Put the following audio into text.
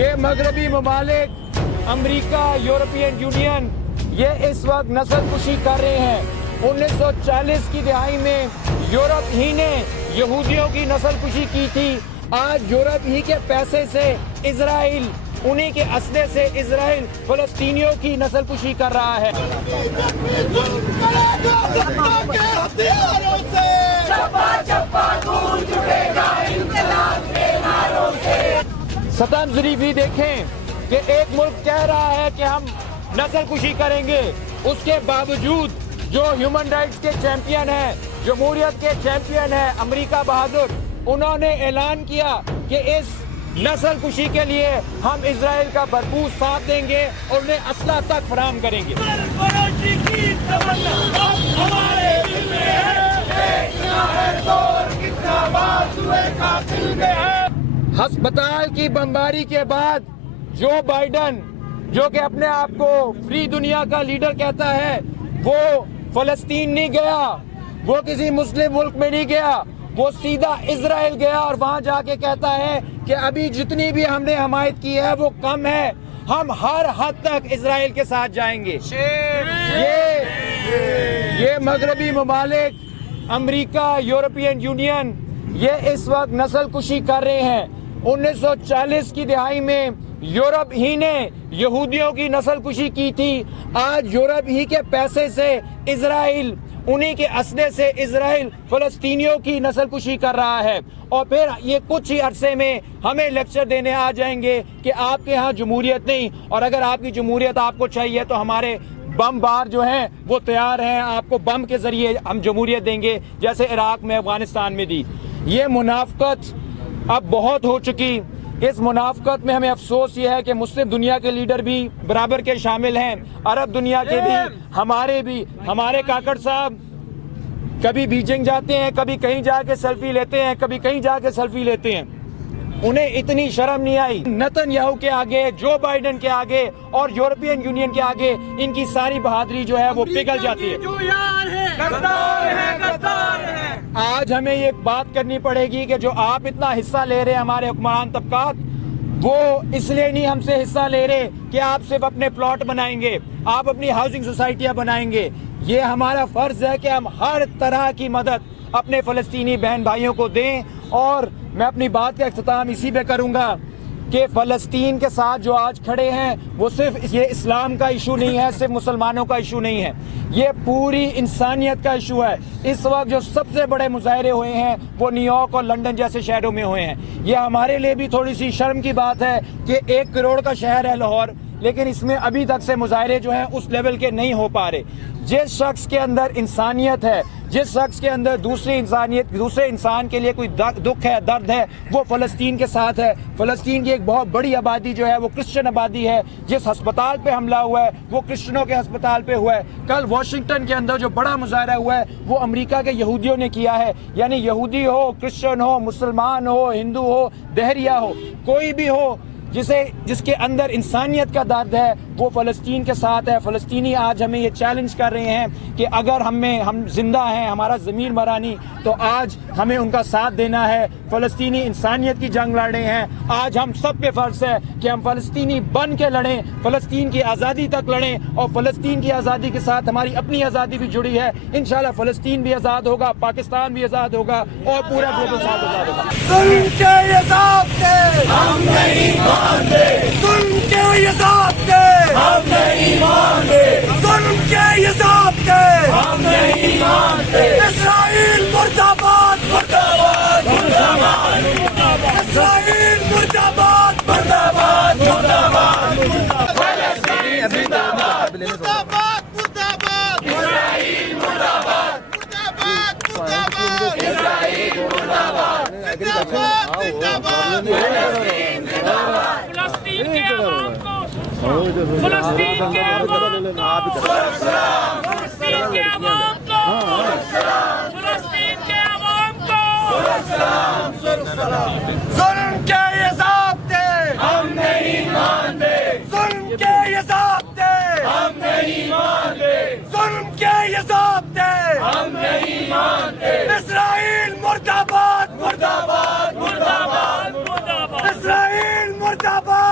یہ مغربی ممالک امریکہ یورپین یونین یہ اس وقت نسل کشی کر رہے ہیں 1940 کی دہائی میں یورپ ہی نے یہودیوں کی نسل کشی کی تھی آج یورپ ہی کے پیسے سے اسرائیل انہی کے اسلحے سے اسرائیل فلسطینیوں کی نسل کشی کر رہا ہے ستم ظریفی دیکھیں کہ ایک ملک کہہ رہا ہے کہ ہم نسل کشی کریں گے اس کے باوجود جو ہیومن رائٹس کے چیمپئن ہیں جمہوریت کے چیمپئن ہیں امریکہ بہادر انہوں نے اعلان کیا کہ اس نسل کشی کے لیے ہم اسرائیل کا بھرپور ساتھ دیں گے اور انہیں اسلحہ تک فراہم کریں گے ہسپتال کی بمباری کے بعد جو بائیڈن جو کہ اپنے آپ کو فری دنیا کا لیڈر کہتا ہے وہ فلسطین نہیں گیا وہ کسی مسلم ملک میں نہیں گیا وہ سیدھا اسرائیل گیا اور وہاں جا کے کہتا ہے کہ ابھی جتنی بھی ہم نے حمایت کی ہے وہ کم ہے ہم ہر حد تک اسرائیل کے ساتھ جائیں گے یہ مغربی ممالک امریکہ یورپین یونین یہ اس وقت نسل کشی کر رہے ہیں 1940 کی دہائی میں یورپ ہی نے یہودیوں کی نسل کشی کی تھی آج یورپ ہی کے پیسے سے اسرائیل انہی کے اسلحے سے اسرائیل فلسطینیوں کی نسل کشی کر رہا ہے اور پھر یہ کچھ ہی عرصے میں ہمیں لیکچر دینے آ جائیں گے کہ آپ کے ہاں جمہوریت نہیں اور اگر آپ کی جمہوریت آپ کو چاہیے تو ہمارے بم بار جو ہیں وہ تیار ہیں آپ کو بم کے ذریعے ہم جمہوریت دیں گے جیسے عراق میں افغانستان میں دی یہ منافقت اب بہت ہو چکی اس منافقت میں ہمیں افسوس یہ ہے کہ مسلم دنیا کے لیڈر بھی برابر کے شامل ہیں عرب دنیا کے بھی ہمارے کاکڑ صاحب کبھی بیجنگ جاتے ہیں کبھی کہیں جا کے سیلفی لیتے ہیں کبھی کہیں جا کے سیلفی لیتے ہیں انہیں اتنی شرم نہیں آئی نتن یاہو کے آگے جو بائیڈن کے آگے اور یورپین یونین کے آگے ان کی ساری بہادری جو ہے وہ پگھل جاتی ہے آج ہمیں یہ بات کرنی پڑے گی کہ جو آپ اتنا حصہ لے رہے ہیں ہمارے حکمران طبقات وہ اس لیے نہیں ہم سے حصہ لے رہے کہ آپ صرف اپنے پلاٹ بنائیں گے آپ اپنی ہاؤسنگ سوسائٹیاں بنائیں گے یہ ہمارا فرض ہے کہ ہم ہر طرح کی مدد اپنے فلسطینی بہن بھائیوں کو دیں اور میں اپنی بات کا اختتام اسی پہ کروں گا کہ فلسطین کے ساتھ جو آج کھڑے ہیں وہ صرف یہ اسلام کا ایشو نہیں ہے صرف مسلمانوں کا ایشو نہیں ہے یہ پوری انسانیت کا ایشو ہے اس وقت جو سب سے بڑے مظاہرے ہوئے ہیں وہ نیو یارک اور لندن جیسے شہروں میں ہوئے ہیں یہ ہمارے لیے بھی تھوڑی سی شرم کی بات ہے کہ 1 کروڑ کا شہر ہے لاہور لیکن اس میں ابھی تک سے مظاہرے جو ہیں اس لیول کے نہیں ہو پا رہے جس شخص کے اندر انسانیت ہے جس شخص کے اندر دوسرے انسان کے لیے کوئی دکھ ہے درد ہے وہ فلسطین کے ساتھ ہے فلسطین کی ایک بہت بڑی آبادی جو ہے وہ کرسچن آبادی ہے جس ہسپتال پہ حملہ ہوا ہے وہ کرسچنوں کے ہسپتال پہ ہوا ہے کل واشنگٹن کے اندر جو بڑا مظاہرہ ہوا ہے وہ امریکہ کے یہودیوں نے کیا ہے یعنی یہودی ہو کرسچن ہو مسلمان ہو ہندو ہو دہریہ ہو کوئی بھی ہو جس کے اندر انسانیت کا درد ہے وہ فلسطین کے ساتھ ہے فلسطینی آج ہمیں یہ چیلنج کر رہے ہیں کہ اگر ہم زندہ ہیں ہمارا ضمیر مرانی تو آج ہمیں ان کا ساتھ دینا ہے فلسطینی انسانیت کی جنگ لڑ رہے ہیں آج ہم سب پہ فرض ہے کہ ہم فلسطینی بن کے لڑیں فلسطین کی آزادی تک لڑیں اور فلسطین کی آزادی کے ساتھ ہماری اپنی آزادی بھی جڑی ہے انشاءاللہ فلسطین بھی آزاد ہوگا پاکستان بھی آزاد ہوگا اور پورا گلوبل ساتھ آزاد ہوگا ظلم کے یہ ضابطے ہم نہیں مانتے ظلم کے یہ ضابطے ہم نہیں مانتے ظلم کے یہ ضابطے ہم نہیں مانتے اسرائیل مرد آباد مرد آباد مرد آباد اسرائیل مرد آباد مرد آباد مرد آباد فلسطین زندہ باد مرد آباد مرد آباد اسرائیل مرد آباد مرد آباد مرد آباد اسرائیل مرد آباد مرد آباد مرد آباد فلسطین زندہ باد فلسطین کے عوام کو فلسطین کے عوام کو فلسطین کے عوام کو فلسطین کے عوام کو ظلم کے یہ ضابطے ہم نہیں مانتے ظلم کے یہ ضابطے ہم نہیں مانتے ظلم کے یہ ضابطے ہم نہیں مانتے اسرائیل مرد آباد مرد آباد مرد آباد اسرائیل مرد آباد